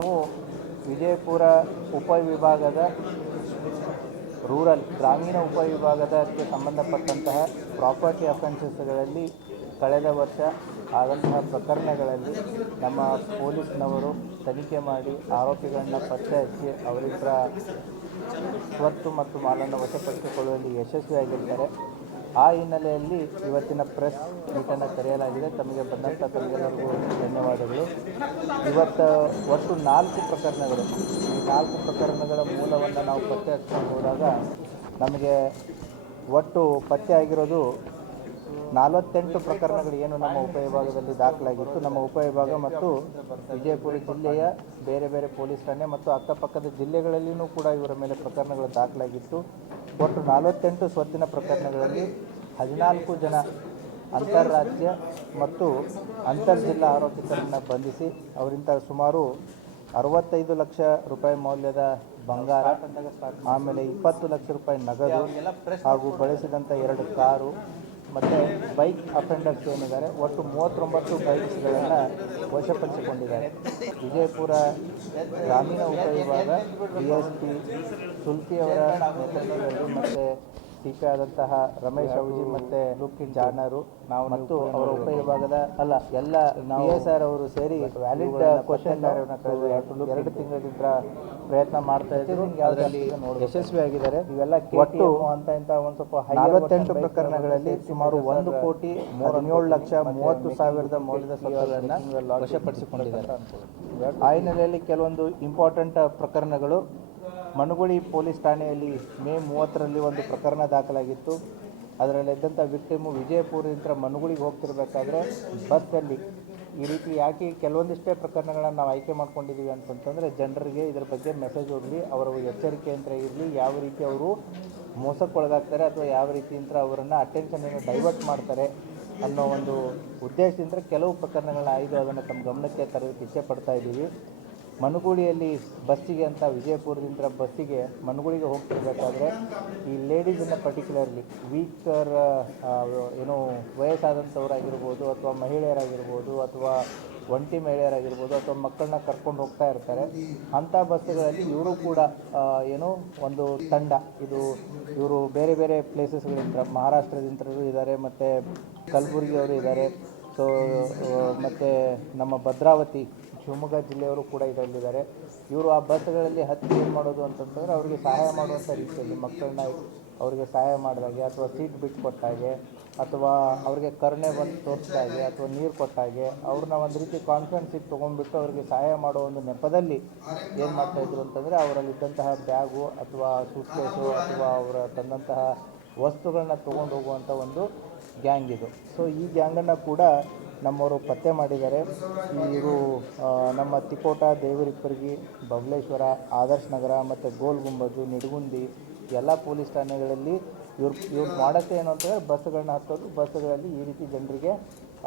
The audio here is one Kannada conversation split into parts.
ನಾವು ವಿಜಯಪುರ ಉಪವಿಭಾಗದ ರೂರಲ್ ಗ್ರಾಮೀಣ ಉಪವಿಭಾಗದಕ್ಕೆ ಸಂಬಂಧಪಟ್ಟಂತಹ ಪ್ರಾಪರ್ಟಿ ಅಫೆನ್ಸಸ್ಗಳಲ್ಲಿ ಕಳೆದ ವರ್ಷ ಆದಂತಹ ಪ್ರಕರಣಗಳಲ್ಲಿ ನಮ್ಮ ಪೊಲೀಸ್ನವರು ತನಿಖೆ ಮಾಡಿ ಆರೋಪಿಗಳನ್ನ ಪತ್ತೆ ಹಚ್ಚಿ ಅವರಿಬ್ಬರ ಸ್ವತ್ತು ಮತ್ತು ಮಾಲನ್ನು ವಶಪಡಿಸಿಕೊಳ್ಳುವಲ್ಲಿ ಯಶಸ್ವಿಯಾಗಿದ್ದಾರೆ. ಆ ಹಿನ್ನೆಲೆಯಲ್ಲಿ ಇವತ್ತಿನ ಪ್ರೆಸ್ ಮೀಟನ್ನು ಕರೆಯಲಾಗಿದೆ. ತಮಗೆ ಬಂದಂಥ ತಮಗೆಲ್ಲರಿಗೂ ಧನ್ಯವಾದಗಳು. ಇವತ್ತು ಒಟ್ಟು 4 ಪ್ರಕರಣಗಳು. ಈ 4 ಪ್ರಕರಣಗಳ ಮೂಲವನ್ನು ನಾವು ಪತ್ತೆ ಹಚ್ಕೊಂಡು ಹೋದಾಗ ನಮಗೆ ಒಟ್ಟು ಪತ್ತೆ ಆಗಿರೋದು 48 ಪ್ರಕರಣಗಳು ಏನು ನಮ್ಮ ಉಪವಿಭಾಗದಲ್ಲಿ ದಾಖಲಾಗಿತ್ತು. ನಮ್ಮ ಉಪವಿಭಾಗ ಮತ್ತು ವಿಜಯಪುರ ಜಿಲ್ಲೆಯ ಬೇರೆ ಬೇರೆ ಪೊಲೀಸ್ ಠಾಣೆ ಮತ್ತು ಅಕ್ಕಪಕ್ಕದ ಜಿಲ್ಲೆಗಳಲ್ಲಿಯೂ ಕೂಡ ಇವರ ಮೇಲೆ ಪ್ರಕರಣಗಳು ದಾಖಲಾಗಿತ್ತು. ಒಟ್ಟು 48 ಸ್ವತ್ತಿನ ಪ್ರಕರಣಗಳಲ್ಲಿ 14 ಜನ ಅಂತಾರಾಜ್ಯ ಮತ್ತು ಅಂತರ್ಜಿಲ್ಲಾ ಆರೋಪಿತರನ್ನು ಬಂಧಿಸಿ ಅವರಿಂದ ಸುಮಾರು 65 ಲಕ್ಷ ರೂಪಾಯಿ ಮೌಲ್ಯದ ಬಂಗಾರ, ಆಮೇಲೆ 20 ಲಕ್ಷ ರೂಪಾಯಿ ನಗದು ಹಾಗೂ ಬಳಸಿದಂಥ 2 ಕಾರು ಮತ್ತು ಬೈಕ್ ಅಫೆಂಡರ್ಸ್ ಏನಿದ್ದಾರೆ ಒಟ್ಟು 39 ಬೈಕ್ಸ್ಗಳನ್ನು ವಶಪಡಿಸಿಕೊಂಡಿದ್ದಾರೆ. ವಿಜಯಪುರ ಗ್ರಾಮೀಣ ಉಪವಿಭಾಗ DSP ಸುಲ್ಕಿಯವರ ನೇತೃತ್ವದಲ್ಲಿ ಮತ್ತು CP ಆದಂತಹ ರಮೇಶ್ ಅವಜಿ ಮತ್ತು ಲುಕಿನ್ ಜಾನರು ಮತ್ತು ಅವರ ಉಪವಿಭಾಗದ ಎಲ್ಲ PSR ಅವರು ಸೇರಿ ವ್ಯಾಲಿಡ್ ಕ್ವಶನ್ ಕಳೆದ 2 ತಿಂಗಳಿಂದ ಪ್ರಯತ್ನ ಮಾಡ್ತಾ ಇದ್ರು. ಅದರಲ್ಲಿ ಯಶಸ್ವಿಯಾಗಿದ್ದಾರೆ. ಇವೆಲ್ಲ ಒಟ್ಟು ಅಂತ ಒಂದು ಸ್ವಲ್ಪ 48 ಪ್ರಕರಣಗಳಲ್ಲಿ ಸುಮಾರು 1,17,30,000 ಮೌಲ್ಯದ ಸ್ವತ್ತುಗಳನ್ನು ವಶಪಡಿಸಿಕೊಂಡಿದ್ದಾರೆ. ಆ ಹಿನ್ನೆಲೆಯಲ್ಲಿ ಕೆಲವೊಂದು ಇಂಪಾರ್ಟೆಂಟ್ ಪ್ರಕರಣಗಳು ಮನುಗುಳಿ ಪೊಲೀಸ್ ಠಾಣೆಯಲ್ಲಿ ಮೇ 30ರಲ್ಲಿ ಒಂದು ಪ್ರಕರಣ ದಾಖಲಾಗಿತ್ತು. ಅದರಲ್ಲಿದ್ದಂಥ ವಿಕ್ಟಿಮು ವಿಜಯಪುರದಿಂದ ಮನುಗುಳಿಗೆ ಹೋಗ್ತಿರ್ಬೇಕಾದ್ರೆ ಬಸ್ಸಲ್ಲಿ ಈ ರೀತಿ ಯಾಕೆ ಕೆಲವೊಂದಿಷ್ಟೇ ಪ್ರಕರಣಗಳನ್ನು ನಾವು ಆಯ್ಕೆ ಮಾಡ್ಕೊಂಡಿದ್ದೀವಿ ಅಂತಂತಂದರೆ ಜನರಿಗೆ ಇದರ ಬಗ್ಗೆ ಮೆಸೇಜ್ ಹೋಗಲಿ, ಅವರ ಎಚ್ಚರಿಕೆಯಿಂದ ಇರಲಿ, ಯಾವ ರೀತಿ ಅವರು ಮೋಸಕ್ಕೊಳಗಾಗ್ತಾರೆ ಅಥವಾ ಯಾವ ರೀತಿಯಿಂದ ಅವರನ್ನು ಅಟೆನ್ಷನನ್ನು ಡೈವರ್ಟ್ ಮಾಡ್ತಾರೆ ಅನ್ನೋ ಒಂದು ಉದ್ದೇಶದಿಂದ ಕೆಲವು ಪ್ರಕರಣಗಳನ್ನ ಆಯ್ದು ಅದನ್ನು ತಮ್ಮ ಗಮನಕ್ಕೆ ತರೋದಕ್ಕೆ ಇಚ್ಛೆ ಪಡ್ತಾ ಇದ್ದೀವಿ. ಮನುಗುಳಿಯಲ್ಲಿ ಬಸ್ಸಿಗೆ ಅಂತ ವಿಜಯಪುರದಿಂದ ಬಸ್ಸಿಗೆ ಮನುಗುಳಿಗೆ ಹೋಗ್ತಿರ್ಬೇಕಾದ್ರೆ ಈ ಲೇಡೀಸನ್ನು ಪರ್ಟಿಕ್ಯುಲರ್ಲಿ ವೀಕರ್ ಏನು ವಯಸ್ಸಾದಂಥವರಾಗಿರ್ಬೋದು ಅಥವಾ ಮಹಿಳೆಯರಾಗಿರ್ಬೋದು ಅಥವಾ ಒಂಟಿ ಮಹಿಳೆಯರಾಗಿರ್ಬೋದು ಅಥವಾ ಮಕ್ಕಳನ್ನ ಕರ್ಕೊಂಡು ಹೋಗ್ತಾ ಇರ್ತಾರೆ. ಅಂಥ ಬಸ್ಸುಗಳಲ್ಲಿ ಇವರು ಕೂಡ ಏನು ಒಂದು ತಂಡ ಇವರು ಬೇರೆ ಬೇರೆ ಪ್ಲೇಸಸ್ಗಳಿಂದ ಮಹಾರಾಷ್ಟ್ರದಿಂದಲೂ ಇದ್ದಾರೆ ಮತ್ತು ಕಲಬುರಗಿಯವರು ಇದ್ದಾರೆ. ಸೊ ಮತ್ತು ನಮ್ಮ ಭದ್ರಾವತಿ ಶಿವಮೊಗ್ಗ ಜಿಲ್ಲೆಯವರು ಕೂಡ ಇದರಲ್ಲಿದ್ದಾರೆ. ಇವರು ಆ ಬಸ್ಗಳಲ್ಲಿ ಹತ್ತಿ ಏನು ಮಾಡೋದು ಅಂತಂತಂದರೆ ಅವರಿಗೆ ಸಹಾಯ ಮಾಡುವಂಥ ರೀತಿಯಲ್ಲಿ ಮಕ್ಕಳನ್ನ ಅವರಿಗೆ ಸಹಾಯ ಮಾಡಿದಾಗೆ ಅಥವಾ ಸೀಟ್ ಬಿಟ್ಕೊಟ್ಟಾಗೆ ಅಥವಾ ಅವರಿಗೆ ಕರುಣೆ ಬಂದು ತೋರಿಸಿದಾಗೆ ಅಥವಾ ನೀರು ಕೊಟ್ಟಾಗೆ ಅವ್ರನ್ನ ಒಂದು ರೀತಿ ಕಾನ್ಫಿಡೆನ್ಸಿಗೆ ತೊಗೊಂಡ್ಬಿಟ್ಟು ಅವರಿಗೆ ಸಹಾಯ ಮಾಡೋ ಒಂದು ನೆಪದಲ್ಲಿ ಏನು ಮಾಡ್ತಾಯಿದ್ರು ಅಂತಂದರೆ ಅವರಲ್ಲಿದ್ದಂತಹ ಬ್ಯಾಗು ಅಥವಾ ಸೂಟ್ಕೇಸು ಅಥವಾ ಅವರ ತಂದಂತಹ ವಸ್ತುಗಳನ್ನ ತೊಗೊಂಡು ಹೋಗುವಂಥ ಒಂದು ಗ್ಯಾಂಗ್ ಇದು. ಸೊ ಈ ಗ್ಯಾಂಗನ್ನು ಕೂಡ ನಮ್ಮವರು ಪತ್ತೆ ಮಾಡಿದ್ದಾರೆ. ಇವರು ನಮ್ಮ ತಿಕೋಟ, ದೇವರಿಪ್ಪರ್ಗಿ, ಬಬಲೇಶ್ವರ, ಆದರ್ಶ ನಗರ ಮತ್ತು ಗೋಲ್ ಗುಂಬಜು, ನಿಡಗುಂದಿ ಎಲ್ಲ ಪೊಲೀಸ್ ಠಾಣೆಗಳಲ್ಲಿ ಇವ್ರು ಮಾಡೋಕ್ಕೆ ಏನು ಅಂತಂದರೆ ಬಸ್ಸುಗಳನ್ನ ಹತ್ತೋದು, ಬಸ್ಸುಗಳಲ್ಲಿ ಈ ರೀತಿ ಜನರಿಗೆ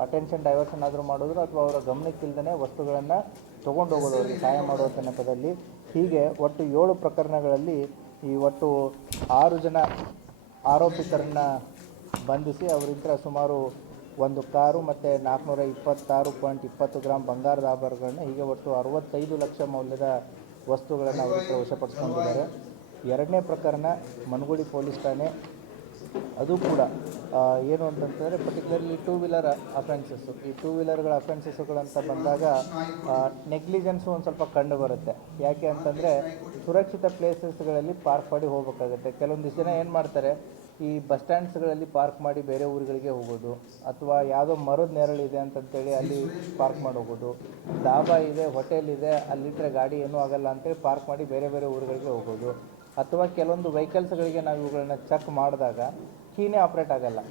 ಅಟೆನ್ಷನ್ ಡೈವರ್ಷನ್ ಆದರೂ ಮಾಡೋದು ಅಥವಾ ಅವರ ಗಮನಕ್ಕಿಲ್ದೇ ವಸ್ತುಗಳನ್ನು ತೊಗೊಂಡು ಹೋಗೋದು ಅವರಿಗೆ ಸಹಾಯ ಮಾಡುವಂಥ ನೆಪದಲ್ಲಿ. ಹೀಗೆ ಒಟ್ಟು 7 ಪ್ರಕರಣಗಳಲ್ಲಿ ಈ ಒಟ್ಟು 6 ಜನ ಆರೋಪಿತರನ್ನು ಬಂಧಿಸಿ ಅವರಿಂದ ಸುಮಾರು 1 ಕಾರು ಮತ್ತು 426.20 ಗ್ರಾಂ ಬಂಗಾರದ ಆಭರಣಗಳನ್ನ ಹೀಗೆ ಒಟ್ಟು 65 ಲಕ್ಷ ಮೌಲ್ಯದ ವಸ್ತುಗಳನ್ನು ಅವರಿಂದ ವಶಪಡಿಸ್ಕೊಂಡಿದ್ದಾರೆ. 2ನೇ ಪ್ರಕರಣ ಮನುಗುಳಿ ಪೊಲೀಸ್ ಠಾಣೆ. ಅದು ಕೂಡ ಏನು ಅಂತಂತಂದರೆ ಪರ್ಟಿಕ್ಯುಲರ್ಲಿ 2 ವೀಲರ್ ಅಫೆನ್ಸಸ್ಸು. ಈ 2 ವೀಲರ್ಗಳ ಅಫೆನ್ಸಸ್ಸುಗಳಂತ ಬಂದಾಗ ನೆಗ್ಲಿಜೆನ್ಸು ಒಂದು ಸ್ವಲ್ಪ ಕಂಡು ಬರುತ್ತೆ. ಯಾಕೆ ಅಂತಂದರೆ ಸುರಕ್ಷಿತ ಪ್ಲೇಸಸ್ಗಳಲ್ಲಿ ಪಾರ್ಕ್ ಮಾಡಿ ಹೋಗಬೇಕಾಗುತ್ತೆ. ಕೆಲವೊಂದಿಷ್ಟು ಜನ ಏನು ಮಾಡ್ತಾರೆ, ಈ ಬಸ್ ಸ್ಟ್ಯಾಂಡ್ಸ್ಗಳಲ್ಲಿ ಪಾರ್ಕ್ ಮಾಡಿ ಬೇರೆ ಊರುಗಳಿಗೆ ಹೋಗೋದು ಅಥವಾ ಯಾವುದೋ ಮರದ ನೆರಳಿದೆ ಅಂತಂತೇಳಿ ಅಲ್ಲಿ ಪಾರ್ಕ್ ಮಾಡಿ ಹೋಗೋದು, ಡಾಬಾ ಇದೆ, ಹೋಟೆಲ್ ಇದೆ, ಅಲ್ಲಿಟ್ಟರೆ ಗಾಡಿ ಏನೂ ಆಗೋಲ್ಲ ಅಂತೇಳಿ ಪಾರ್ಕ್ ಮಾಡಿ ಬೇರೆ ಬೇರೆ ಊರುಗಳಿಗೆ ಹೋಗೋದು. ಅಥವಾ ಕೆಲವೊಂದು ವೆಹಿಕಲ್ಸ್ಗಳಿಗೆ ನಾವು ಇವುಗಳನ್ನ ಚೆಕ್ ಮಾಡಿದಾಗ ಕೀನೇ ಆಪ್ರೇಟ್ ಆಗೋಲ್ಲ,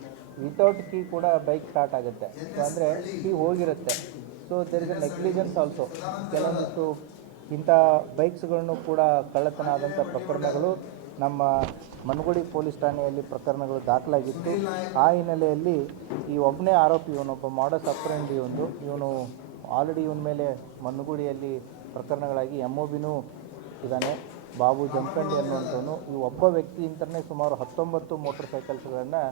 ವಿತೌಟ್ ಕೀ ಕೂಡ ಬೈಕ್ ಸ್ಟಾರ್ಟ್ ಆಗುತ್ತೆ. ಸೊ ಅಂದರೆ ಕೀ ಹೋಗಿರುತ್ತೆ. So there is a negligence also. ಕೆಲವೊಂದಿಷ್ಟು ಇಂಥ ಬೈಕ್ಸ್ಗಳನ್ನು ಕೂಡ ಕಳ್ಳತನ ಆದಂಥ ಪ್ರಕರಣಗಳು ನಮ್ಮ ಮನುಗುಳಿ ಪೊಲೀಸ್ ಠಾಣೆಯಲ್ಲಿ ಪ್ರಕರಣಗಳು ದಾಖಲಾಗಿತ್ತು. ಆ ಹಿನ್ನೆಲೆಯಲ್ಲಿ ಈ ಒಬ್ಬನೇ ಆರೋಪಿ ಇವನೊಬ್ಬ ಮಾಡಸ್ ಅಪ್ರೆಂಡಿ ಇವನು ಆಲ್ರೆಡಿ ಇವನ ಮೇಲೆ ಮನುಗುಳಿಯಲ್ಲಿ ಪ್ರಕರಣಗಳಾಗಿ MOBನೂ ಇದ್ದಾನೆ. ಬಾಬು ಜಮಖಂಡಿ ಅನ್ನುವಂಥವನು. ಈ ಒಬ್ಬ ವ್ಯಕ್ತಿಯಿಂದಲೇ ಸುಮಾರು 19 ಮೋಟರ್ ಸೈಕಲ್ಸ್ಗಳನ್ನು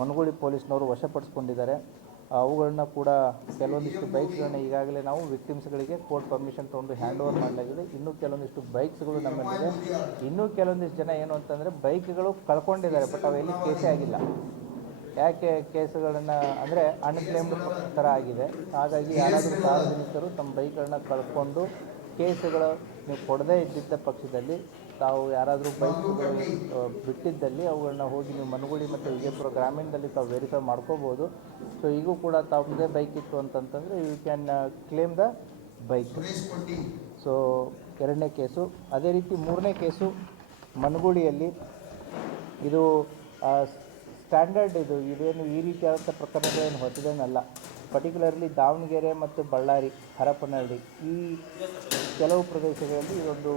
ಮನುಗುಳಿ ಪೊಲೀಸ್ನವರು ವಶಪಡಿಸ್ಕೊಂಡಿದ್ದಾರೆ. ಅವುಗಳನ್ನ ಕೂಡ ಕೆಲವೊಂದಿಷ್ಟು ಬೈಕ್ಗಳನ್ನ ಈಗಾಗಲೇ ನಾವು ವಿಕ್ಟಿಮ್ಸ್ಗಳಿಗೆ ಕೋರ್ಟ್ ಪರ್ಮಿಷನ್ ತೊಗೊಂಡು ಹ್ಯಾಂಡ್ ಓವರ್ ಮಾಡಲಾಗಿದೆ. ಇನ್ನೂ ಕೆಲವೊಂದಿಷ್ಟು ಬೈಕ್ಸ್ಗಳು ನಮ್ಮಲ್ಲಿದೆ. ಇನ್ನೂ ಕೆಲವೊಂದಿಷ್ಟು ಜನ ಏನು ಅಂತಂದರೆ ಬೈಕ್ಗಳು ಕಳ್ಕೊಂಡಿದ್ದಾರೆ, ಬಟ್ ಅವೆಲ್ಲಿ ಕೇಸೇ ಆಗಿಲ್ಲ. ಯಾಕೆ ಕೇಸುಗಳನ್ನು ಅಂದರೆ ಅನ್ಕ್ಲೇಮ್ಡ್ ಥರ ಆಗಿದೆ. ಹಾಗಾಗಿ ಯಾರಾದರೂ ಸಾರ್ವಜನಿಕರು ತಮ್ಮ ಬೈಕ್ಗಳನ್ನ ಕಳ್ಕೊಂಡು ಕೇಸುಗಳು ನೀವು ಕೊಡದೇ ಇದ್ದಿದ್ದ ಪಕ್ಷದಲ್ಲಿ ತಾವು ಯಾರಾದರೂ ಬೈಕ್ಗಳು ಬಿಟ್ಟಿದ್ದಲ್ಲಿ ಅವುಗಳನ್ನ ಹೋಗಿ ನೀವು ಮನಗುಳಿ ಮತ್ತು ವಿಜಯಪುರ ಗ್ರಾಮೀಣದಲ್ಲಿ ತಾವು ವೆರಿಫೈ ಮಾಡ್ಕೋಬೋದು. ಸೊ ಈಗೂ ಕೂಡ ತಮ್ಮದೇ ಬೈಕ್ ಇತ್ತು ಅಂತಂತಂದರೆ you can claim the bike. So ಎರಡನೇ ಕೇಸು. ಅದೇ ರೀತಿ ಮೂರನೇ ಕೇಸು ಮನಗುಳಿಯಲ್ಲಿ ಇದು ಸ್ಟ್ಯಾಂಡರ್ಡ್ ಇದೇನು ಈ ರೀತಿಯಾದಂಥ ಪ್ರಕರಣಗಳೇನು ಹೊಸದೇನಲ್ಲ. ಪರ್ಟಿಕ್ಯುಲರ್ಲಿ ದಾವಣಗೆರೆ ಮತ್ತು ಬಳ್ಳಾರಿ, ಹರಪನಹಳ್ಳಿ ಈ ಕೆಲವು ಪ್ರದೇಶಗಳಲ್ಲಿ ಇದೊಂದು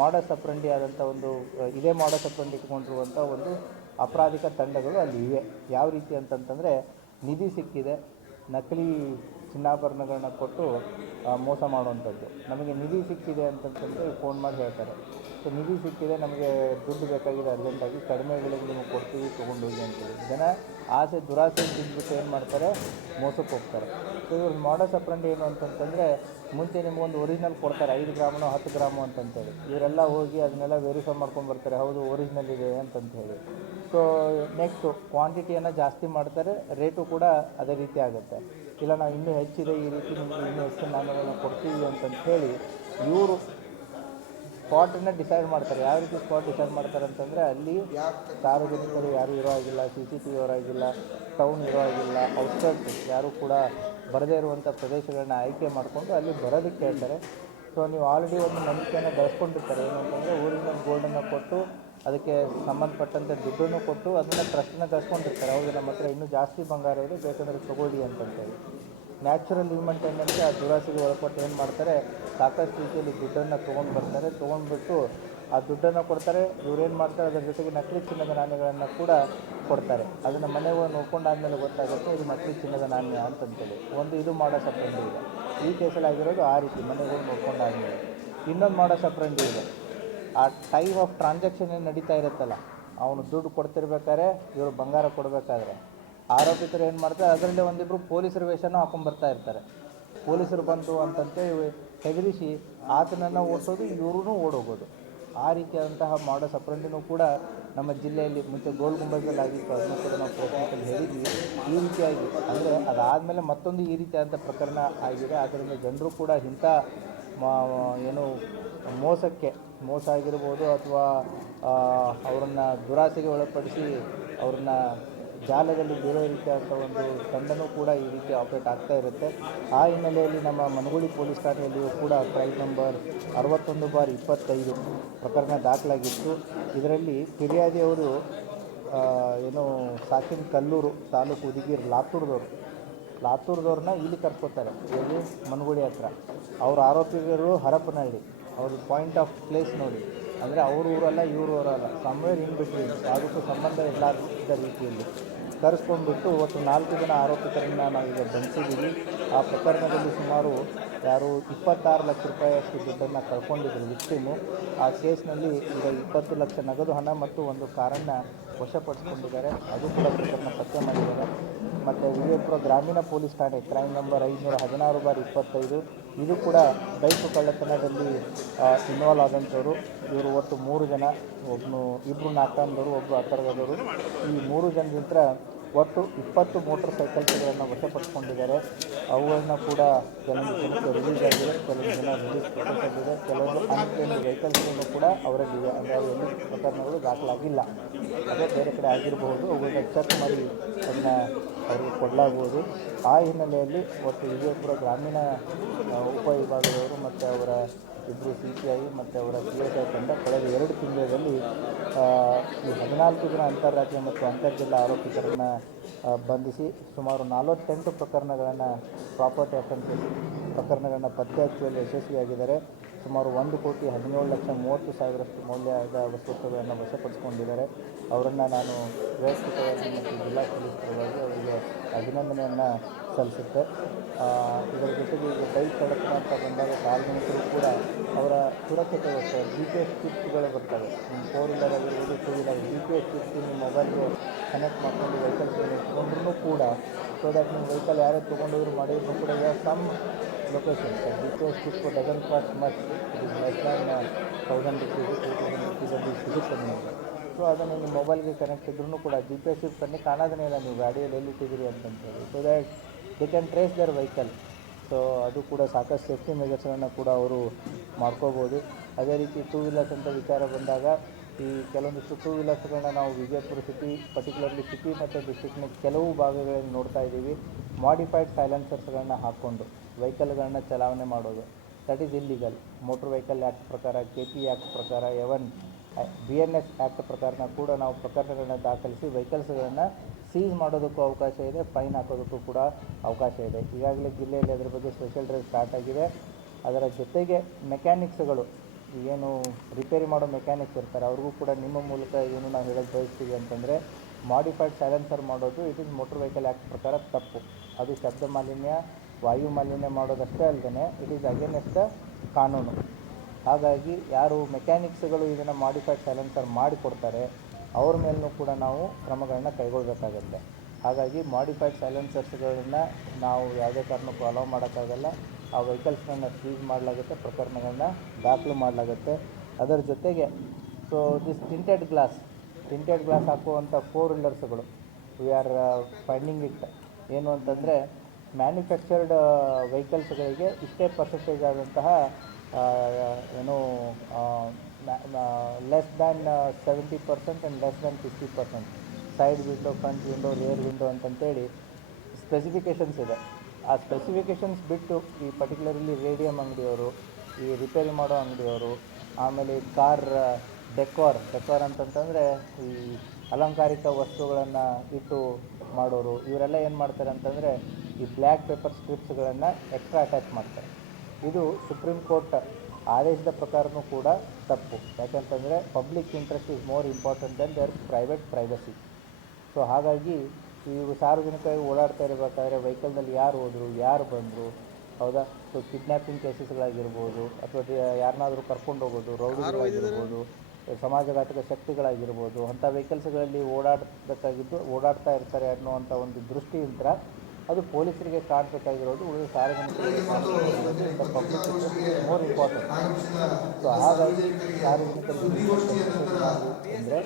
ಮಾಡಸ್ ಅಪ್ರಂಡಿ ಆದಂಥ ಒಂದು ಇದೇ ಮಾಡಸ್ ಅಪ್ರಂಡಿ ಇಟ್ಕೊಂಡಿರುವಂಥ ಒಂದು ಅಪರಾಧಿಕ ತಂಡಗಳು ಅಲ್ಲಿ ಇವೆ. ಯಾವ ರೀತಿ ಅಂತಂತಂದರೆ ನಿಧಿ ಸಿಕ್ಕಿದೆ, ನಕಲಿ ಚಿನ್ನಾಭರಣಗಳನ್ನ ಕೊಟ್ಟು ಮೋಸ ಮಾಡುವಂಥದ್ದು. ನಮಗೆ ನಿಧಿ ಸಿಕ್ಕಿದೆ ಅಂತಂತಂದರೆ ಫೋನ್ ಮಾಡಿ ಹೇಳ್ತಾರೆ, ಸೊ ನಿಧಿ ಸಿಕ್ಕಿದೆ, ನಮಗೆ ದುಡ್ಡು ಬೇಕಾಗಿದೆ ಅರ್ಜೆಂಟಾಗಿ, ಕಡಿಮೆ ಬೆಲೆಗೆ ನಿಮಗೆ ಕೊಡ್ತೀವಿ ತೊಗೊಂಡೋಗಿ ಅಂತೇಳಿ ಜನ ದುರಾಸೆ ತಿಂದ್ಬಿಟ್ಟು ಏನು ಮಾಡ್ತಾರೆ, ಮೋಸಕ್ಕೆ ಹೋಗ್ತಾರೆ. ಸೊ ಇವ್ರ ಮಾಡಸ್ ಅಪ್ರಂಡಿ ಏನು ಅಂತಂತಂದರೆ ಮುಂಚೆ ನಿಮಗೊಂದು ಒರಿಜಿನಲ್ ಕೊಡ್ತಾರೆ 5 ಗ್ರಾಮನೋ 10 ಗ್ರಾಮು ಅಂತಂತೇಳಿ. ಇವರೆಲ್ಲ ಹೋಗಿ ಅದನ್ನೆಲ್ಲ ವೆರಿಫೈ ಮಾಡ್ಕೊಂಡು ಬರ್ತಾರೆ, ಹೌದು ಒರಿಜಿನಲ್ ಇದೆ ಅಂತಂತೇಳಿ. ಸೊ ನೆಕ್ಸ್ಟು ಕ್ವಾಂಟಿಟಿಯನ್ನು ಜಾಸ್ತಿ ಮಾಡ್ತಾರೆ, ರೇಟು ಕೂಡ ಅದೇ ರೀತಿ ಆಗುತ್ತೆ. ಇಲ್ಲ ನಾವು ಇನ್ನೂ ಹೆಚ್ಚಿದೆ, ಈ ರೀತಿ ನಿಮಗೆ ಇನ್ನೂ ಹೆಚ್ಚಿನ ನಾಣ್ಯಗಳನ್ನ ಕೊಡ್ತೀವಿ ಅಂತಂತೇಳಿ ಇವರು ಸ್ಪಾಟನ್ನು ಡಿಸೈಡ್ ಮಾಡ್ತಾರೆ. ಯಾವ ರೀತಿ ಸ್ಪಾಟ್ ಡಿಸೈಡ್ ಮಾಡ್ತಾರೆ ಅಂತಂದರೆ ಅಲ್ಲಿ ಸಾರ್ವಜನಿಕರು ಯಾರೂ ಇರೋ ಆಗಿಲ್ಲ, CCTV ಇರೋ ಆಗಿಲ್ಲ, ಟೌನ್ ಇರೋ ಆಗಿಲ್ಲ, ಔಟ್ಸ್ಕರ್ಟ್ಸ್ ಯಾರೂ ಕೂಡ ಬರದೇ ಇರುವಂಥ ಪ್ರದೇಶಗಳನ್ನ ಆಯ್ಕೆ ಮಾಡಿಕೊಂಡು ಅಲ್ಲಿ ಬರೋದಕ್ಕೆ ಹೇಳ್ತಾರೆ. ಸೊ ನೀವು ಆಲ್ರೆಡಿ ಒಂದು ನಂಬಿಕೆಯನ್ನು ಗಳಿಸ್ಕೊಂಡಿರ್ತಾರೆ. ಏನು ಅಂತಂದರೆ ಊರಿನ ಗೋಲ್ಡನ್ನು ಕೊಟ್ಟು ಅದಕ್ಕೆ ಸಂಬಂಧಪಟ್ಟಂತೆ ದುಡ್ಡನ್ನು ಕೊಟ್ಟು ಅದನ್ನು ಟ್ರಸ್ಟನ್ನು ಗಳಿಸ್ಕೊಂಡಿರ್ತಾರೆ. ಹೌದು ನಮ್ಮ ಹತ್ರ ಇನ್ನೂ ಜಾಸ್ತಿ ಬಂಗಾರ ಇದೆ, ಬೇಕಂದರೆ ತೊಗೊಳ್ಳಿ ಅಂತಂತೇಳಿ. ನ್ಯಾಚುರಲ್ ಹ್ಯೂಮನ್ ಟೆಂಡೆನ್ಸಿ ಆ ದುರಾಸೆಗೆ ಒಳಪಟ್ಟು ಏನು ಮಾಡ್ತಾರೆ, ಸಾಕಷ್ಟು ರೀತಿಯಲ್ಲಿ ದುಡ್ಡನ್ನು ತೊಗೊಂಡು ಬರ್ತಾರೆ. ತೊಗೊಂಡ್ಬಿಟ್ಟು ಆ ದುಡ್ಡನ್ನು ಕೊಡ್ತಾರೆ. ಇವರೇನು ಮಾಡ್ತಾರೆ, ಅದರ ಜೊತೆಗೆ ನಕಲಿ ಚಿನ್ನದ ನಾಣ್ಯಗಳನ್ನು ಕೂಡ ಕೊಡ್ತಾರೆ. ಅದನ್ನು ಮನೆಗೆ ನೋಡ್ಕೊಂಡಾದ್ಮೇಲೆ ಗೊತ್ತಾಗುತ್ತೆ ಇದು ನಕಲಿ ಚಿನ್ನದ ನಾಣ್ಯ ಅಂತಂತೇಳಿ. ಒಂದು ಇದು ಮಾಡಸ್ ಅಪ್ರಂಡಿ ಇದೆ. ಈ ಕೇಸಲ್ಲಿ ಆಗಿರೋದು ಆ ರೀತಿ ಮನೆಗೆ ನೋಡ್ಕೊಂಡಾದ್ಮೇಲೆ. ಇನ್ನೊಂದು ಮಾಡಸ್ ಅಪ್ರಂಡಿ ಇದೆ. ಆ ಟೈಮ್ ಆಫ್ ಟ್ರಾನ್ಸಾಕ್ಷನ್ ಏನು ನಡೀತಾ ಇರುತ್ತಲ್ಲ, ಅವನು ದುಡ್ಡು ಕೊಡ್ತಿರ್ಬೇಕಾದ್ರೆ ಇವರು ಬಂಗಾರ ಕೊಡಬೇಕಾದ್ರೆ ಆರೋಪಿತರು ಏನು ಮಾಡ್ತಾರೆ, ಅದರಲ್ಲೇ ಒಂದಿಬ್ಬರು ಪೊಲೀಸರ ವೇಷನೂ ಹಾಕೊಂಡ್ಬರ್ತಾ ಇರ್ತಾರೆ. ಪೊಲೀಸರು ಬಂತು ಅಂತಂತೆ ಹೆದರಿಸಿ ಆತನನ್ನು ಓಡಿಸೋದು, ಇವ್ರೂ ಓಡೋಗೋದು. ಆ ರೀತಿಯಾದಂತಹ ಮಾಡಸ್ ಅಪ್ರಂಡಿನೂ ಕೂಡ ನಮ್ಮ ಜಿಲ್ಲೆಯಲ್ಲಿ ಮುಂಚೆ ಗೋಲ್ ಗುಂಬಜಲ್ಲಿ ಆಗಿತ್ತು. ಅದನ್ನು ಕೂಡ ನಾವು ಪ್ರಶ್ನೆಯಲ್ಲಿ ಹೇಳಿದ್ವಿ. ಈ ರೀತಿಯಾಗಿ ಅಂದರೆ ಅದಾದಮೇಲೆ ಮತ್ತೊಂದು ಈ ರೀತಿಯಾದಂಥ ಪ್ರಕರಣ ಆಗಿದೆ. ಆದ್ದರಿಂದ ಜನರು ಕೂಡ ಇಂಥ ಏನು ಮೋಸ ಆಗಿರ್ಬೋದು ಅಥವಾ ಅವರನ್ನು ದುರಾಸೆಗೆ ಒಳಪಡಿಸಿ ಅವ್ರನ್ನ ಜಾಲದಲ್ಲಿ ಬೀಳೋ ರೀತಿಯಾದಂಥ ಒಂದು ತಂಡನೂ ಕೂಡ ಈ ರೀತಿ ಆಪ್ರೇಟ್ ಆಗ್ತಾ ಇರುತ್ತೆ. ಆ ಹಿನ್ನೆಲೆಯಲ್ಲಿ ನಮ್ಮ ಮನಗುಳಿ ಪೊಲೀಸ್ ಠಾಣೆಯಲ್ಲಿಯೂ ಕೂಡ ಕ್ರೈಮ್ ನಂಬರ್ 61/25 ಪ್ರಕರಣ ದಾಖಲಾಗಿತ್ತು. ಇದರಲ್ಲಿ ಫಿರ್ಯಾದಿಯವರು ಏನು ಸಾಕಿನ ಕಲ್ಲೂರು ತಾಲೂಕು ಉದಗಿರ್ ಲಾತೂರ್ದವ್ರನ್ನ ಇಲ್ಲಿ ಕರ್ಕೋತಾರೆ, ಇಲ್ಲಿ ಮನಗುಳಿ ಹತ್ರ. ಅವ್ರ ಆರೋಪಿಗರು ಹರಪನಹಳ್ಳಿ. ಅವ್ರ ಪಾಯಿಂಟ್ ಆಫ್ ಪ್ಲೇಸ್ ನೋಡಿ, ಅಂದರೆ ಅವ್ರ ಊರಲ್ಲ ಇವ್ರ ಊರಲ್ಲ, ಸಮ್ವೇರ್ ಇನ್ ಬಿಟ್ವೀನ್, ಯಾವುದಕ್ಕೂ ಸಂಬಂಧ ಇಲ್ಲದ ರೀತಿಯಲ್ಲಿ ಕರೆಸ್ಕೊಂಡ್ಬಿಟ್ಟು ಒಟ್ಟು 4 ಜನ ಆರೋಪಿತರನ್ನು ನಾವೀಗ ಬಂಧಿಸಿದ್ದೀವಿ. ಆ ಪ್ರಕರಣದಲ್ಲಿ ಸುಮಾರು 26 ಲಕ್ಷ ರೂಪಾಯಿಯಷ್ಟು ದುಡ್ಡನ್ನು ಕಳ್ಕೊಂಡಿದ್ರು ವಿಕ್ಟಿಮು. ಆ ಕೇಸ್ನಲ್ಲಿ ಈಗ 20 ಲಕ್ಷ ನಗದು ಹಣ ಮತ್ತು ಒಂದು ಕಾರನ್ನು ವಶಪಡಿಸ್ಕೊಂಡಿದ್ದಾರೆ. ಅದು ಕೂಡ ಪ್ರಕರಣ ಪತ್ತೆ ಮಾಡಿದ್ದಾರೆ. ಮತ್ತು ವಿಜಯಪುರ ಗ್ರಾಮೀಣ ಪೊಲೀಸ್ ಠಾಣೆ ಕ್ರೈಮ್ ನಂಬರ್ 516/25 ಇದು ಕೂಡ ಬೈಕು ಕಳ್ಳತನದಲ್ಲಿ ಇನ್ವಾಲ್ವ್ ಆದಂಥವ್ರು. ಇವರು ಒಟ್ಟು 3 ಜನ, ಇಬ್ಬರು ನಾಲ್ಕಂದವರು, ಒಬ್ಬರು ಅತರ್ಗದವರು. ಈ 3 ಜನದಿಂದ ಒಟ್ಟು 20 ಮೋಟರ್ ಸೈಕಲ್ಸ್ಗಳನ್ನು ವಶಪಡಿಸ್ಕೊಂಡಿದ್ದಾರೆ. ಅವುಗಳನ್ನ ಕೂಡ ಕೆಲವೊಂದು ಜನಕ್ಕೆ ರಿಲೀಸ್ ಆಗಿದೆ, ಕೆಲವೊಂದು ಜನ ರಿಲೀಸ್ ಪ್ರಕರಣವಿದೆ, ಕೆಲವೊಂದು ಅನ್ಕ್ಲೇಮ್ಡ್ ವೆಹಿಕಲ್ಸ್ಗಳನ್ನು ಕೂಡ ಅವರಲ್ಲಿವೆ. ಅಂದರೆ ಅವು ಎಲ್ಲಿ ಪ್ರಕರಣಗಳು ದಾಖಲಾಗಿಲ್ಲ, ಅದೇ ಬೇರೆ ಕಡೆ ಆಗಿರಬಹುದು. ಅವುಗಳನ್ನ ಚೆಕ್ ಮಾಡಿ ಅದನ್ನು ಅವರಿಗೆ ಕೊಡಲಾಗುವುದು. ಆ ಹಿನ್ನೆಲೆಯಲ್ಲಿ ಒಟ್ಟು ವಿಜಯಪುರ ಗ್ರಾಮೀಣ ಉಪವಿಭಾಗದವರು ಮತ್ತು ಅವರ ಇಬ್ಬರು CPI ಮತ್ತು ಅವರ PSI ತಂಡ ಕಳೆದ 2 ತಿಂಗಳಲ್ಲಿ ಈ 14 ಜನ ಅಂತಾರಾಜ್ಯ ಮತ್ತು ಅಂತರ್ಜಿಲ್ಲಾ ಆರೋಪಿತರನ್ನು ಬಂಧಿಸಿ ಸುಮಾರು 48 ಪ್ರಕರಣಗಳನ್ನು ಪ್ರಾಪರ್ಟಿ ಅಫೆನ್ಸಸ್ ಪ್ರಕರಣಗಳನ್ನು ಪತ್ತೆ ಹಚ್ಚುವಲ್ಲಿ ಯಶಸ್ವಿಯಾಗಿದ್ದಾರೆ. ಸುಮಾರು 1,17,30,000 ಮೌಲ್ಯದ ವಸ್ತುಗಳನ್ನು ವಶಪಡಿಸಿಕೊಂಡಿದ್ದಾರೆ. ಅವರನ್ನು ನಾನು ವೈಯಕ್ತಿಕವಾಗಿ ಮತ್ತು ಜಿಲ್ಲಾ ಪೊಲೀಸ್ ಪರವಾಗಿ ಅವರಿಗೆ ಅಭಿನಂದನೆಯನ್ನು ಸಲ್ಲಿಸುತ್ತೆ. ಇದರ ಜೊತೆಗೆ ಈಗ ಬೈಕ್ ಕಳ್ಳತನ ಅಂತ ಬಂದಾಗ ಸಾರ್ವಜನಿಕರು ಕೂಡ ಅವರ ಸುರಕ್ಷತೆಗೋಸ್ಕರ GPS ಚಿಪ್ಸ್ಗಳು ಬರ್ತವೆ. ನಿಮ್ಮ 4 ವೀಲರ್ ಆಗಿರ್ಬೋದು, 2 ವೀಲರ್ GPS ಚಿಪ್ಸ್ ನಿಮ್ಮ ಮೊಬೈಲ್ಗೆ ಕನೆಕ್ಟ್ ಮಾಡ್ಕೊಂಡು ವೆಹಿಕಲ್ಸ್ಗಳನ್ನು ಇಟ್ಕೊಂಡ್ರೂ ಕೂಡ ಸೊ ದ್ಯಾಟ್ ನಿಮ್ಮ ವೆಹಿಕಲ್ ಯಾರೇ ತೊಗೊಂಡೋದ್ರು ಮಾಡಿದ್ರು ಕೂಡ some locations GPS tip doesn't cost much it is less than 1000 rupees 2000 ರುಪೀಸಲ್ಲಿ ಸಿಗುತ್ತೆ ನಿಮಗೆ. ಸೊ ಅದನ್ನು ನಿಮ್ಮ ಮೊಬೈಲ್ಗೆ ಕನೆಕ್ಟ್ ಇದ್ರೂ ಕೂಡ GPS ಟಿಪ್ ಕಣ್ಣಿ ಕಾಣೋದನ್ನೇ ಇಲ್ಲ ನೀವು ಗಾಡಿಯಲ್ಲಿ ಎಲ್ಲಿಟ್ಟಿದ್ದೀರಿ ಅಂತಂತೇಳಿ. So that they can trace their vehicle. So ಅದು ಕೂಡ ಸಾಕಷ್ಟು ಸೇಫ್ಟಿ ಮೆಜರ್ಸ್ಗಳನ್ನು ಕೂಡ ಅವರು ಮಾಡ್ಕೋಬೋದು. ಅದೇ ರೀತಿ ಟೂ ವೀಲರ್ಸ್ ಅಂತ ವಿಚಾರ ಬಂದಾಗ ಈ ಕೆಲವೊಂದಿಷ್ಟು ಟೂ ವೀಲರ್ಸ್ಗಳನ್ನ ನಾವು ವಿಜಯಪುರ ಸಿಟಿ ಪರ್ಟಿಕ್ಯುಲರ್ಲಿ ಸಿಟಿ ಮತ್ತು ಡಿಸ್ಟ್ರಿಕ್ಟ್ನ ಕೆಲವು ಭಾಗಗಳಲ್ಲಿ ನೋಡ್ತಾ ಇದ್ದೀವಿ. ಮಾಡಿಫೈಡ್ ಸೈಲೆನ್ಸರ್ಸ್ಗಳನ್ನ ಹಾಕ್ಕೊಂಡು ವೆಹಿಕಲ್ಗಳನ್ನ ಚಲಾವಣೆ ಮಾಡೋದು that is illegal. Motor vehicle act ಪ್ರಕಾರ, KP ಆ್ಯಕ್ಟ್ ಪ್ರಕಾರ, BNS ಆ್ಯಕ್ಟ್ ಪ್ರಕಾರನ ಕೂಡ ನಾವು ಪ್ರಕರಣಗಳನ್ನ ದಾಖಲಿಸಿ ವೆಹಿಕಲ್ಸ್ಗಳನ್ನು ಸೀಸ್ ಮಾಡೋದಕ್ಕೂ ಅವಕಾಶ ಇದೆ, ಫೈನ್ ಹಾಕೋದಕ್ಕೂ ಕೂಡ ಅವಕಾಶ ಇದೆ. ಈಗಾಗಲೇ ಜಿಲ್ಲೆಯಲ್ಲಿ ಅದರ ಬಗ್ಗೆ ಸ್ಪೆಷಲ್ ಡ್ರೈವ್ ಸ್ಟಾರ್ಟ್ ಆಗಿದೆ. ಅದರ ಜೊತೆಗೆ ಮೆಕ್ಯಾನಿಕ್ಸ್ಗಳು ಏನು ರಿಪೇರಿ ಮಾಡೋ ಮೆಕ್ಯಾನಿಕ್ಸ್ ಇರ್ತಾರೆ ಅವ್ರಿಗೂ ಕೂಡ ನಿಮ್ಮ ಮೂಲಕ ಏನು ನಾವು ಹೇಳೋದು ಬಯಸ್ತೀವಿ ಅಂತಂದರೆ, ಮಾಡಿಫೈಡ್ ಸೈಲೆನ್ಸರ್ ಮಾಡೋದು it is motor vehicle act ಪ್ರಕಾರ ತಪ್ಪು. ಅದು ಶಬ್ದ ಮಾಲಿನ್ಯ, ವಾಯು ಮಾಲಿನ್ಯ ಮಾಡೋದಷ್ಟೇ ಅಲ್ಲದೆ ಇಟ್ ಈಸ್ ಅಗೇನೆಸ್ಟ್ ದ ಕಾನೂನು. ಹಾಗಾಗಿ ಯಾರು ಮೆಕ್ಯಾನಿಕ್ಸ್ಗಳು ಇದನ್ನು ಮಾಡಿಫೈಡ್ ಸೈಲೆನ್ಸರ್ ಮಾಡಿಕೊಡ್ತಾರೆ ಅವ್ರ ಮೇಲೂ ಕೂಡ ನಾವು ಕ್ರಮಗಳನ್ನ ಕೈಗೊಳ್ಳಬೇಕಾಗತ್ತೆ. ಹಾಗಾಗಿ ಮಾಡಿಫೈಡ್ ಸೈಲೆನ್ಸರ್ಸ್ಗಳನ್ನ ನಾವು ಯಾವುದೇ ಕಾರಣಕ್ಕೂ ಅಲೋ ಮಾಡೋಕ್ಕಾಗಲ್ಲ. ಆ ವೆಹಿಕಲ್ಸ್ಗಳನ್ನ ಸೀಸ್ ಮಾಡಲಾಗುತ್ತೆ, ಪ್ರಕರಣಗಳನ್ನ ದಾಖಲು ಮಾಡಲಾಗುತ್ತೆ. ಅದರ ಜೊತೆಗೆ ಸೊ ದಿಸ್ ಟಿಂಟೆಡ್ ಗ್ಲಾಸ್ ಹಾಕುವಂಥ 4 ವೀಲರ್ಸ್ಗಳು ವಿ ಆರ್ ಫೈಂಡಿಂಗ್ ಇಟ್ ಏನು ಅಂತಂದರೆ, ಮ್ಯಾನುಫ್ಯಾಕ್ಚರ್ಡ್ ವೆಹಿಕಲ್ಸ್ಗಳಿಗೆ ಇಷ್ಟೇ ಪರ್ಸೆಂಟೇಜ್ ಆದಂತಹ ಏನು less than 70% and less than 50%, side window, front window, rear window ಅಂತಂತೇಳಿ ಸ್ಪೆಸಿಫಿಕೇಷನ್ಸ್ ಇದೆ. ಆ ಸ್ಪೆಸಿಫಿಕೇಷನ್ಸ್ ಬಿಟ್ಟು ಈ ಪರ್ಟಿಕ್ಯುಲರ್ಲಿ ರೇಡಿಯಮ್ ಅಂಗಡಿಯವರು, ಈ ರಿಪೇರಿ ಮಾಡೋ ಅಂಗಡಿಯವರು, ಆಮೇಲೆ ಕಾರ್ ಡೆಕೋರ್ ಅಂತಂತಂದರೆ ಈ ಅಲಂಕಾರಿಕ ವಸ್ತುಗಳನ್ನು ಇಟ್ಟು ಮಾಡೋರು, ಇವರೆಲ್ಲ ಏನು ಮಾಡ್ತಾರೆ ಅಂತಂದರೆ ಈ ಬ್ಲ್ಯಾಕ್ ಪೇಪರ್ ಸ್ಟ್ರಿಪ್ಸ್ಗಳನ್ನು ಎಕ್ಸ್ಟ್ರಾ ಅಟ್ಯಾಚ್ ಮಾಡ್ತಾರೆ. ಇದು ಸುಪ್ರೀಂ ಕೋರ್ಟ್ ಆದೇಶದ ಪ್ರಕಾರನೂ ಕೂಡ ತಪ್ಪು. ಯಾಕಂತಂದರೆ public interest is more important than their private privacy. So ಹಾಗಾಗಿ ಇವು ಸಾರ್ವಜನಿಕವಾಗಿ ಓಡಾಡ್ತಾ ಇರಬೇಕಾದ್ರೆ ವೆಹಿಕಲ್ನಲ್ಲಿ ಯಾರು ಹೋದರು, ಯಾರು ಬಂದರು, ಹೌದಾ? ಸೊ ಕಿಡ್ನ್ಯಾಪಿಂಗ್ ಕೇಸಸ್ಗಳಾಗಿರ್ಬೋದು, ಅಥವಾ ಯಾರನ್ನಾದರೂ ಕರ್ಕೊಂಡು ಹೋಗೋದು, ರೌಡಿಗಳಾಗಿರ್ಬೋದು, ಸಮಾಜಘಾತಕ ಶಕ್ತಿಗಳಾಗಿರ್ಬೋದು, ಅಂಥ ವೆಹಿಕಲ್ಸ್ಗಳಲ್ಲಿ ಓಡಾಡ್ತಾ ಇರ್ತಾರೆ ಅನ್ನುವಂಥ ಒಂದು ದೃಷ್ಟಿಯಿಂದ ಅದು ಪೊಲೀಸರಿಗೆ ಕಾಣಬೇಕಾಗಿರೋದು ಉಳಿದ ಸಾರ್ವಜನಿಕರಿಗೆ ಪಬ್ಲಿಕ್ ಮೋರ್ ಇಂಪಾರ್ಟೆಂಟ್. ಸೊ ಹಾಗಾಗಿ ಸಾರ್ವಜನಿಕರಿಗೆ ಅಂದರೆ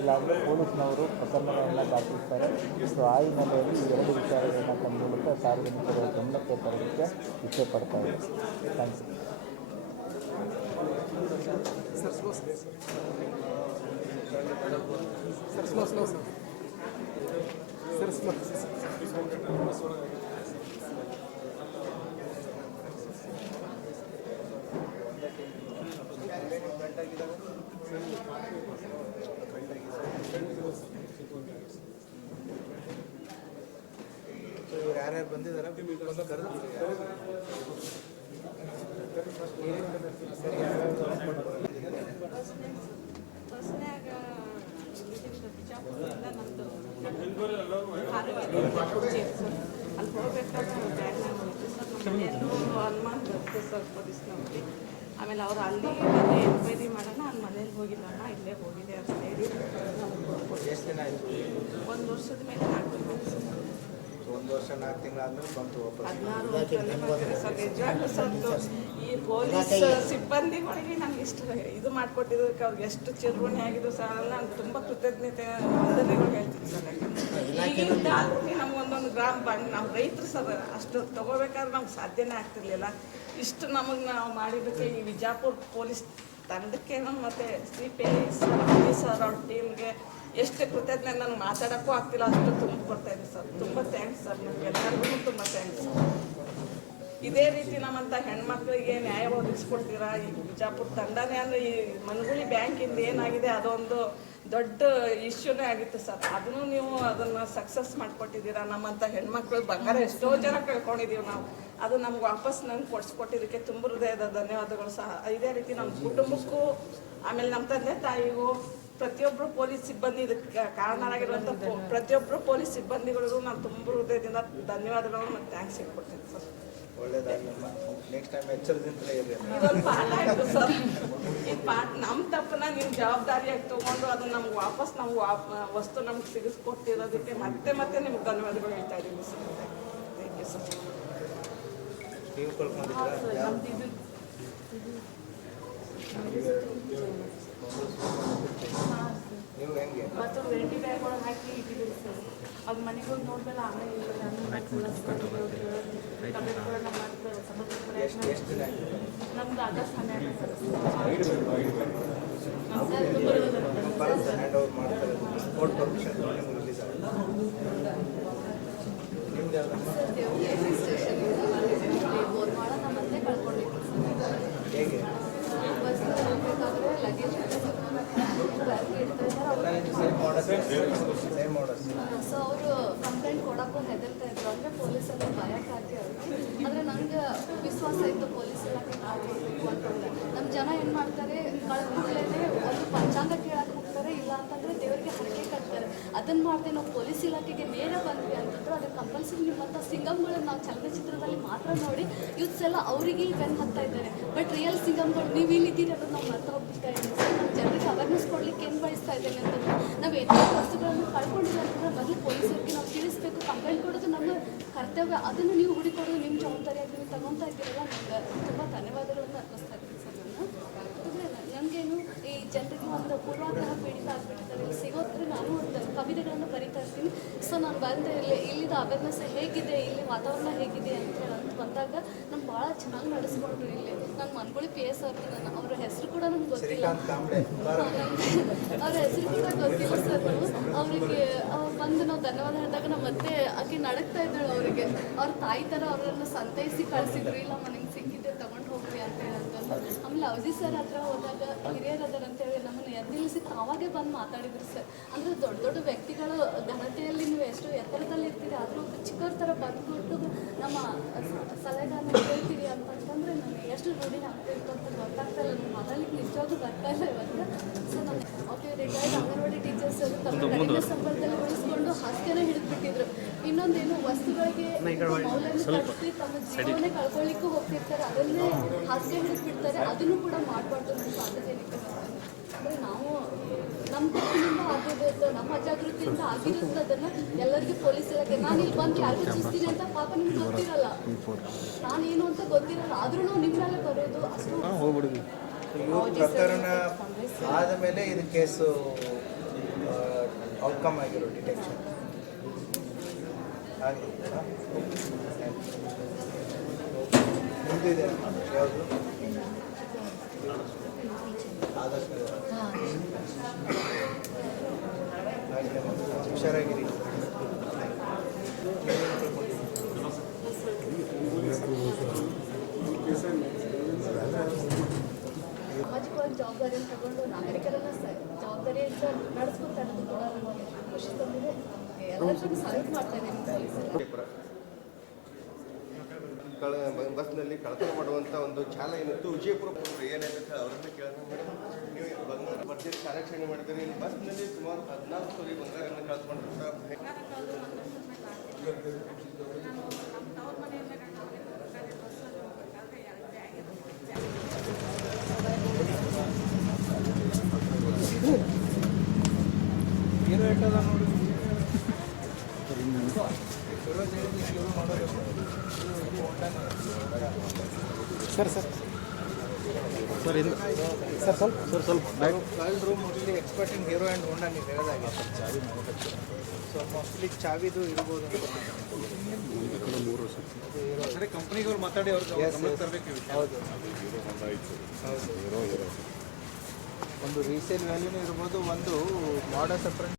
ಇಲ್ಲಾಂದರೆ ಪೊಲೀಸ್ನವರು ಪ್ರಕರಣಗಳನ್ನು ದಾಖಲಿಸ್ತಾರೆ. ಸೊ ಆ ಹಿನ್ನೆಲೆಯಲ್ಲಿ ಈ 2 ವಿಚಾರಗಳನ್ನ ತಮ್ಮ ಮೂಲಕ ಸಾರ್ವಜನಿಕರ ಗಮನಕ್ಕೆ ತರಲಿಕ್ಕೆ ಇಚ್ಛೆ ಪಡ್ತಾ ಇದೆ. Thank you. ಯಾರ್ಯಾರು ಬಂದಿದ್ದಾರೆ ಬಸ್ನ್ಯಾಗ ಬಿಜಾಪುರದಿಂದ ನಮ್ಮದು ಅಲ್ಲಿ ಹೋಗ್ಬೇಕಾದ್ರೆ ಬ್ಯಾಗ್ನಾಗ ಹೋಗ್ತೀವಿ ಸರ್. ನಮ್ಮ ಮನೆಯಲ್ಲೂ ಅನುಮಾನ ಬರುತ್ತೆ ಸರ್ ಪೊಲೀಸ್ನವ್ರಿಗೆ. ಆಮೇಲೆ ಅವ್ರು ಅಲ್ಲಿ ಬಂದು ಎನ್ಕ್ವೈರಿ ಮಾಡೋಣ, ಅಲ್ಲಿ ಮನೇಲಿ ಹೋಗಿಲ್ಲಮ್ಮ, ಇಲ್ಲೇ ಹೋಗಿದೆ ಅಂತ ಹೇಳಿ ಎಷ್ಟು ದಿನ ಆಯಿತು? 1 ವರ್ಷದ ಮೇಲೆ ಆಗ್ಬೇಕು ಸರ್. 1 ವರ್ಷ 4 ತಿಂಗಳಾದ್ಮೇಲೆ ಬಂತು ವಾಪಸ್. 16 ವರ್ಷದಲ್ಲಿ ಬರ್ತೀವಿ ಸರ್. ನಿಜವಾಗ್ಲೂ ಸರ್ ಈ ಪೊಲೀಸ್ ಸಿಬ್ಬಂದಿಗಳಿಗೆ ನಮ್ಗೆ ಇಷ್ಟು ಇದು ಮಾಡಿಕೊಟ್ಟಿದ್ದಕ್ಕೆ ಅವ್ರಿಗೆ ಎಷ್ಟು ಚಿರುಣಿ ಆಗಿದ್ದು ಸರ್, ನಾನು ತುಂಬ ಕೃತಜ್ಞತೆ ವಂದನೆಗಳು ಹೇಳ್ತೀನಿ ಸರ್. ಈಗಿಂದ ನಮ್ಗೊಂದೊಂದು ಗ್ರಾಮ ಬಂದು ನಾವು ರೈತರು ಸರ್, ಅಷ್ಟು ತೊಗೋಬೇಕಾದ್ರೆ ನಮ್ಗೆ ಸಾಧ್ಯನೇ ಆಗ್ತಿರ್ಲಿಲ್ಲ. ಇಷ್ಟು ನಮಗೆ ನಾವು ಮಾಡಿದ್ದಕ್ಕೆ ಈ ವಿಜಾಪುರ ಪೊಲೀಸ್ ತಂಡಕ್ಕೆ ಮತ್ತು CPI ಸರ್ ಅವ್ರ ಟೀಮ್ಗೆ ಎಷ್ಟು ಕೃತಜ್ಞತೆ ನನಗೆ ಮಾತಾಡೋಕ್ಕೂ ಆಗ್ತಿಲ್ಲ, ಅಷ್ಟು ತುಂಬ ಕೊಡ್ತಾಯಿದೆ ಸರ್. ತುಂಬ ಥ್ಯಾಂಕ್ಸ್ ಸರ್, ನಿಮ್ಗೆಲ್ಲರಿಗೂ ತುಂಬ ಥ್ಯಾಂಕ್ಸ್ ಸರ್. ಇದೇ ರೀತಿ ನಮ್ಮಂಥ ಹೆಣ್ಮಕ್ಳಿಗೆ ನ್ಯಾಯ ಒದಗಿಸ್ಕೊಡ್ತೀರಾ. ಈ ಬಿಜಾಪುರ ತಂಡನೇ ಅಂದರೆ ಈ ಮನಗುಳಿ ಬ್ಯಾಂಕಿಂದ ಏನಾಗಿದೆ ಅದೊಂದು ದೊಡ್ಡ ಇಶ್ಯೂನೇ ಆಗಿತ್ತು ಸರ್. ಅದನ್ನು ನೀವು ಅದನ್ನು ಸಕ್ಸಸ್ ಮಾಡಿಕೊಟ್ಟಿದ್ದೀರಾ. ನಮ್ಮಂಥ ಹೆಣ್ಮಕ್ಳು ಬಂಗಾರ ಎಷ್ಟೋ ಜನ ಕಳ್ಕೊಂಡಿದ್ದೀವಿ ನಾವು, ಅದು ನಮ್ಗೆ ವಾಪಸ್ ನಂಗೆ ಕೊಡಿಸ್ಕೊಟ್ಟಿದ್ದಕ್ಕೆ ತುಂಬ ಹೃದಯದ ಧನ್ಯವಾದಗಳು ಸಹ. ಇದೇ ರೀತಿ ನಮ್ಮ ಕುಟುಂಬಕ್ಕೂ ಆಮೇಲೆ ನಮ್ಮ ತಂದೆ ತಾಯಿಗೂ ಪ್ರತಿಯೊಬ್ಬರು ಪೊಲೀಸ್ ಸಿಬ್ಬಂದಿ ಇದಕ್ಕೆ ಕಾರಣರಾಗಿರುವಂಥ ಪ್ರತಿಯೊಬ್ಬರು ಪೊಲೀಸ್ ಸಿಬ್ಬಂದಿಗಳಿಗೂ ನಾನು ತುಂಬ ಹೃದಯದಿಂದ ಧನ್ಯವಾದಗಳು ಮತ್ತು ಥ್ಯಾಂಕ್ಸ್ ಹೇಳ್ಕೊಡ್ತೀನಿ ಸರ್. ಒಳ್ಳೇದಾಗಲಿಲ್ಲ. ನೆಕ್ಸ್ಟ್ ಟೈಮ್ ಎಚ್ಚರದಿಂದಲೇ ಇರಲಿ. ಇದೊಂದು ಪಾಠ ಆಯ್ತು ಸರ್. ಈ ಪಾಠ ನಮ್ಮ ತಪ್ಪನ್ನ ನೀವು ಜವಾಬ್ದಾರಿಯಾಗಿ ತಗೊಂಡು ಅದು ನಮ್ಗೆ ವಾಪಸ್ ನಾವು ವಸ್ತು ನಮ್ಗೆ ಸಿಗಿಸ್ಕೊಟ್ಟಿರೋದಕ್ಕೆ ಮತ್ತೆ ಮತ್ತೆ ನಿಮ್ಗೆ ಧನ್ಯವಾದಗಳು ಹೇಳ್ತಾ ಇದ್ದೀವಿ ಸರ್. Thank you sir. ನೀವು ಕಳ್ಕೊಂಡಿದ್ದೀರಾ? ನಮ್ದು ಇದು ನೀವು ಹೆಂಗೆ? ಮತ್ತು ವೆರೈಟಿ ಬ್ಯಾಗ್ ಒಳಗೆ ಹಾಕಿ ಇಟ್ಟಿದ್ದೀವಿ ಸರ್. ಅದು ಮನೆಗೆ ಹೋಗಿ ನೋಡ್ಮೇಲೆ ಆಮೇಲೆ ಎಷ್ಟು ದಿನ ಆಯ್ತು? ನಮ್ದು ಆಗಸ್ಟ್ 12 ಸರ್. ಹ್ಯಾಂಡ್ ಓವರ್ ಮಾಡ್ತಾರೆ. ಕೋರ್ಟ್ ಪರ್ಮಿಷನ್ ನಿಮ್ಗೆ ರಿಲೀಸ್ ಆಗುತ್ತೆ. ನಿಮ್ದು ಯಾವ್ದು? ಹೇಗೆ? ಸೇಮ್ ಮಾಡಸ್. ಸೊ ಅವರು ಕಂಪ್ಲೇಂಟ್ ಕೊಡಕ್ಕೂ ಹೆದರ್ತಾ ಇದ್ರು. ಅಂದರೆ ಪೊಲೀಸಲ್ಲಿ ಭಯಕ್ಕಾಗಿ ಆದರೆ ನನಗೆ ವಿಶ್ವಾಸ ಇತ್ತು ಪೊಲೀಸ್ ಇಲಾಖೆ ಕಾಪಾಡಬೇಕು ಅಂತಂದ್ರೆ. ನಮ್ಮ ಜನ ಏನು ಮಾಡ್ತಾರೆ, ಕಳೆದ್ಮೇಲೆ ಒಂದು ಪಂಚಾಂಗ ಕೇಳಕ್ಕೆ ಹೋಗ್ತಾರೆ, ಇಲ್ಲ ಅಂತಂದರೆ ದೇವರಿಗೆ ಹರಕೆ ಕಟ್ತಾರೆ. ಅದನ್ನು ಮಾಡದೆ ನಾವು ಪೊಲೀಸ್ ಇಲಾಖೆಗೆ ನೇರ ಬಂದ್ವಿ ಅಂತಂದ್ರೆ ಅದು ಕಂಪಲ್ಸರಿ. ನಿಮ್ಮಂಥ ಸಿಂಗಮ್ಗಳನ್ನ ನಾವು ಚಲನಚಿತ್ರದಲ್ಲಿ ಮಾತ್ರ ನೋಡಿ ಯೂತ್ಸ್ ಎಲ್ಲ ಅವರಿಗೆ ಬೆನ್ನು ಹತ್ತಾ ಇದ್ದಾರೆ. ಬಟ್ ರಿಯಲ್ ಸಿಂಗಮ್ಗಳು ನೀವು ಇಲ್ಲಿದ್ದೀರಿ ಅನ್ನೋದು ನಾವು ಮರ್ತು ಹೋಗ್ಬಿಡ್ತಾ ಇದ್ದೀವಿ ಸರ್. ನಮ್ಮ ಜನರಿಗೆ ಅವೇರ್ನೆಸ್ ಕೊಡಲಿಕ್ಕೆ ಏನು ಬಯಸ್ತಾ ಇದ್ದೇನೆ ಅಂತಂದ್ರೆ, ನಾವು ಎಷ್ಟೋ ವಸ್ತುಗಳನ್ನು ಕಳ್ಕೊಂಡಿಲ್ಲ ಅಂತಂದ್ರೆ ಮೊದಲು ಪೊಲೀಸರಿಗೆ ನಾವು ತಿಳಿಸ್ಬೇಕು. ಕಂಪ್ಲೇಂಟ್ ಕೊಡೋದು ನಮ್ಮ ಕರ್ತವ್ಯ. ಅದನ್ನು ನೀವು ಹುಡುಕೊಡೋದು ನಿಮ್ಮ ಜವಾಬ್ದಾರಿಯಾಗಿ ನೀವು ತಗೊತಾ ಇದ್ದೀರಲ್ಲ, ನನಗೆ ತುಂಬ ಧನ್ಯವಾದಗಳನ್ನು ಅರ್ಪಿಸ್ತಾ ಇದ್ದೀನಿ ಸರ್. ನನಗೇನು ಈ ಜನರಿಗೆ ಒಂದು ಪೂರ್ವಾಗ್ರಹ ಪೀಡಿತ ಆಗಿಬಿಟ್ಟಿದ್ದಾರೆ. ಇಲ್ಲಿ ಸಿಗೋದ್ರೆ ನಾನು ಒಂದು ಕವಿತೆಗಳನ್ನು ಬರೀತಾ ಇರ್ತೀನಿ. ಸೊ ನಾನು ಬಂದು ಇಲ್ಲಿದ ಅವೇರ್ನೆಸ್ ಹೇಗಿದೆ, ಇಲ್ಲಿ ವಾತಾವರಣ ಹೇಗಿದೆ ಅಂತ ಬಂದಾಗ ನಮ್ಗೆ ಭಾಳ ಚೆನ್ನಾಗಿ ನಡೆಸ್ಕೊಂಡ್ರು. ಇಲ್ಲಿ ನನ್ನ ಮನ್ಗುಳಿ PS ಅವ್ರಿಗೆ ಅವ್ರ ಹೆಸರು ಕೂಡ ನಮ್ಗೆ ಗೊತ್ತಿಲ್ಲ. ಅವ್ರ ಹೆಸರು ಕೂಡ ಗೊತ್ತಿಲ್ಲ ಸರ್. ಅವರಿಗೆ ಬಂದು ನಾವು ಧನ್ಯವಾದ ಹೇಳಿದಾಗ ನಾವು ಮತ್ತೆ ಆಕೆ ನಡಕ್ತಾ ಇದ್ದಾಳೆ. ಅವರಿಗೆ ಅವ್ರ ತಾಯಿ ಥರ ಅವರನ್ನು ಸಂತೈಸಿ ಕಳಿಸಿದ್ರು. ಇಲ್ಲ ಮನೆಗೆ ಸಿಕ್ಕಿದ್ದೆ ತಗೊಂಡು ಹೋಗ್ರಿ ಅಂತ ಹೇಳಂತಂದು. ಆಮೇಲೆ ಅವಧಿ ಸರ್ ಹತ್ರ ಹೋದಾಗ ಹಿರಿಯರು ಅದಾರ ಅಂತೇಳಿ ನಮ್ಮನ್ನು ಎದ್ದಿಳಿಸಿ ತಾವಾಗೇ ಬಂದು ಮಾತಾಡಿದ್ರು ಸರ್. ಅಂದರೆ ದೊಡ್ಡ ದೊಡ್ಡ ವ್ಯಕ್ತಿಗಳು ಘನತೆಯಲ್ಲಿ ನೀವು ಎಷ್ಟು ಎತ್ತರದಲ್ಲಿ ಇರ್ತೀರಿ, ಆದರೂ ಚಿಕ್ಕವ್ರ ಥರ ಬಂದ್ಬಿಟ್ಟು ನಮ್ಮ ಸಲಹೆಗಳನ್ನು ಕೇಳ್ತೀರಿ ಅಂತಂತಂದರೆ ನನಗೆ ಎಷ್ಟು ರೂಢಿ ಆಗ್ತಿತ್ತು ಅಂತ ಗೊತ್ತಾಗ್ತಾ ಇಲ್ಲ. ನಾನು ಮಾತಾಡ್ಲಿಕ್ಕೆ ನಿಜವಾಗ್ಲೂ ಬರ್ತಾ ಇಲ್ಲ ಇವತ್ತು. ಸೊ ನಾನು ಓಕೆ ರಿಟೈರ್ಡ್ ಅಂಗನವಾಡಿ ಟೀಚರ್ಸ್ ಅವರು ತಮ್ಮ ಕಡಿಮೆ ಸಂಬಳದಲ್ಲಿ ಉಳಿಸ್ಕೊಂಡು ಹಾಸ್ಯನ ಹಿಡಿದ್ಬಿಟ್ಟಿದ್ರು. ಇನ್ನೊಂದೇನು ವಸ್ತುಗಳಿಗೆ ಮೌಲ್ಯನ ಕಟ್ಟಿ ತಮ್ಮ ಜೀವನ ಕಳ್ಕೊಳ್ಳಿಕ್ಕೂ ಹೋಗ್ತಿರ್ತಾರೆ, ಅದನ್ನೇ ಹಾಸ್ಯ ಹಿಡಿದ್ಬಿಡ್ತಾರೆ. ಅದನ್ನು ಕೂಡ ಮಾಡಬಾರ್ದು ನಮ್ಮ ಸಾರ್ವಜನಿಕರು. ಅಂದರೆ ನಾವು ನಮ್ಮ ತಪ್ಪಿನಿಂದ ಆಗಿರೋದು, ನಮ್ಮ ಅಜಾಗೃತಿಯಿಂದ ಆಗಿರೋದು, ಅದನ್ನು ಎಲ್ಲರಿಗೂ ಪೊಲೀಸ್ ಇಲಾಖೆ ನಾನು ಇಲ್ಲಿ ಬಂದು ಯಾರಿಗೂ ಚುಸ್ತೀನಿ ಅಂತ ಪಾಪ ನಿಮ್ಗೆ ಗೊತ್ತಿರಲ್ಲ, ನಾನೇನು ಅಂತ ಗೊತ್ತಿರಲ್ಲ, ಆದರೂ ನಾವು ನಿಮ್ಮ ಮೇಲೆ ಬರೋದು ಅಷ್ಟು. ಯೂತ್ ಪ್ರಕರಣ ಆದ ಮೇಲೆ ಇದು ಕೇಸು ಔಟ್ಕಮ್ ಆಗಿರೋ ಡಿಟೆಕ್ಷನ್ ಹಾಗೆ ಮುಂದಿದೆ ಯಾವುದು ಆದಷ್ಟು ಹುಷಾರಾಗಿರಿ. ಸಾಮಾಜಿಕವಾಗಿ ಜವಾಬ್ದಾರಿಯನ್ನು ತಗೊಂಡು ನಾಗರಿಕರನ್ನ ಜವಾಬ್ದಾರಿಯಿಂದ ನಡೆಸ್ಕೊತಾ ಇರೋದು ಕೂಡ ನಮಗೆ ಖುಷಿ ತಂದಿದೆ. ಎಲ್ಲರಿಗೂ ಸಲ್ಯೂಟ್ ಮಾಡ್ತಾ ಇದ್ದೀನಿ ಪೊಲೀಸರು. ಬಸ್ನಲ್ಲಿ ಕಳತನ ಮಾಡುವಂಥ ಒಂದು ಚಾಲ ಏನಿತ್ತು ವಿಜಯಪುರ ಏನಾಗುತ್ತೆ ಅವರನ್ನು ಕೇಳೋಣ. ಮೇಡಮ್, ನೀವು ಬಂಗಾರ ಭರ್ಜರಿ ಕಾರ್ಯಾಚರಣೆ ಮಾಡಿದ್ದೀರಿ. ಇಲ್ಲಿ ಬಸ್ನಲ್ಲಿ ಸುಮಾರು 14 ತೊಲೆ ಬಂಗಾರವನ್ನು ಕಳ್ಕೊಂಡ್ರಂಥ ಹೀರೋ ಇಟ್ಟದ ನೋಡಿ ಶುರು ಮಾಡೋದು ಸರ್ ಸರ್ ಸರ್ ಇದು ಸರ್ ಸ್ವಲ್ಪ ಕಳ್ಳರು mostly expert in Hero and Honda ನೀವು ಹೇಳಿದಾಗೆ ಚಾವಿ ಮ್ಯಾನುಫ್ಯಾಕ್ಚರ್. ಸೊ ಮೋಸ್ಟ್ಲಿ ಚಾವಿದು ಇರ್ಬೋದು ಅಂತ ಕಂಪ್ನಿಗಳು ಮಾತಾಡಿ ಅವ್ರಿಗೆ ಹೌದು ಹೌದು ಒಂದು ರೀಸೇಲ್ ವ್ಯಾಲ್ಯೂನೂ ಇರ್ಬೋದು, ಒಂದು ಮಾಡಸ್ ಅಪ್ರೆಂಟ್